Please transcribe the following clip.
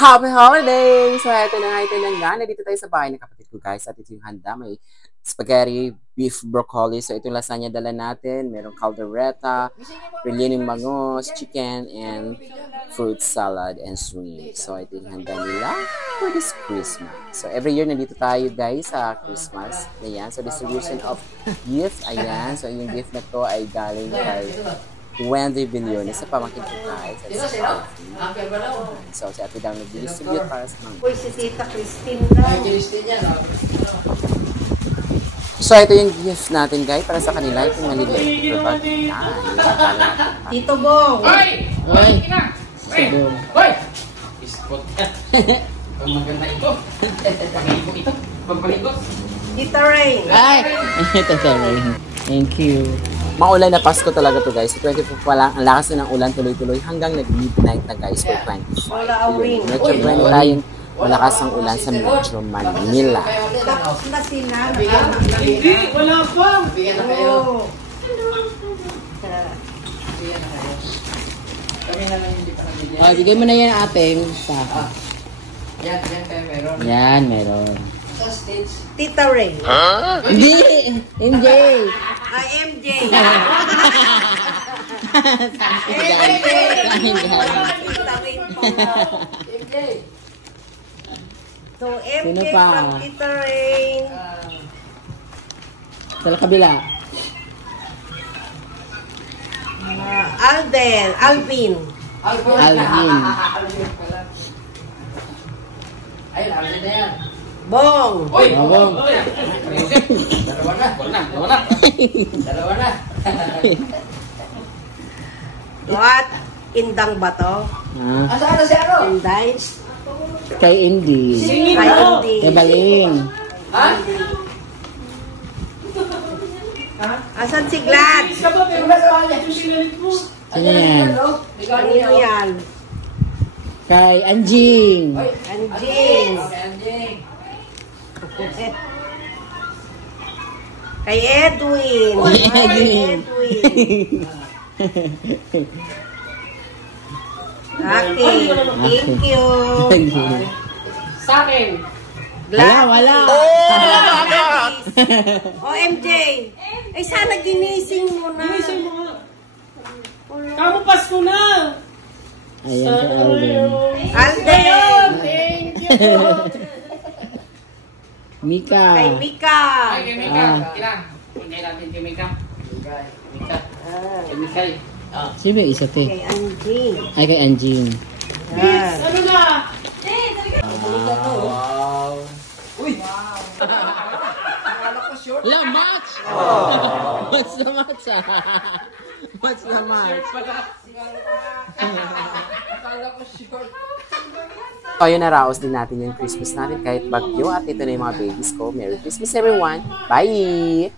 Happy holidays! So, ito na nga. Nandito tayo sa bahay ng kapatid ko, guys. At ito yung handa. May spaghetti, beef broccoli. So, itong lasagna dala natin. Merong caldereta, rilinong bangus, chicken, and fruit salad and shrimp. So, ito yung handa nila for this Christmas. So, every year nandito tayo, guys, sa Christmas. Ayan. So, distribution of gift. Ayan. So, yung gift na to ay galing kay Wendy Villones sa pamangkin ko, guys. So, si Ate Dang nag-distribute para sa mga. Uy, si Tita Christine daw. So, ito yung gift natin, guys, para sa kanila. Ito yung maliliit. Tito Bong! Hoy! Hoy! Hoy! Ispot ka. Ang maganda ito. Pag-ibok ito. Pag-ibok. Tita Rain! Ay! Tita Rain. Thank you. Maulan na Pasko talaga to, guys. 24 pa lang. Ang lakas na ng ulan tuloy-tuloy hanggang nag-midnight na, guys, for 25. Wala awing. Metro Manila yung malakas ang ulan sa Metro Manila. Tapos na sila. Hindi! Wala pa! Bigyan na kayo. Kami na lang hindi pa nabigyan. Oh, bigay mo na yan, ate. Yan kayo meron. Yan, meron. Sa stage. Tita Rain. Hindi! MJ! MJ! Tita Rain po. MJ! So, MJ Sino pa? from Tita Rain. Sa kabila. Alvin. Alvin. Alvin pala. Ayun, Alvin na yan. Bong. Uy! Bong. Dalawa na. Dalawa na. What? Indang ba to? Asaan na si ano? Inday? Kay Indy. Singin Kay mo! Indy. Kay Baling. Ha? Asan si Glad? Isa ba? Pero nasa kanya. Susigalit mo. Sino yan? Ano yan? Kay Anjing. Anjing. Anjing. Kay Edwin. Edwin. Okay. Thank you. Sa akin. Wala. OMJ. Ay, sana ginising mo na. Ginising mo nga. Kamu Pasko na. Ayan si Alvin. Alden. Thank you. Mika. Kay Mika. Ay, kay Mika. Kailan? Punta natin kay Mika. Mika. Kay Mika. Sino yung isa, te? Kay Anjing. Ay, kay Anjing. Ano na? Wow. Uy! La, match! What's the match, What's the match? So, yun na, raos din natin yung Christmas natin kahit bagyo. At ito na yung mga babies ko. Merry Christmas, everyone! Bye!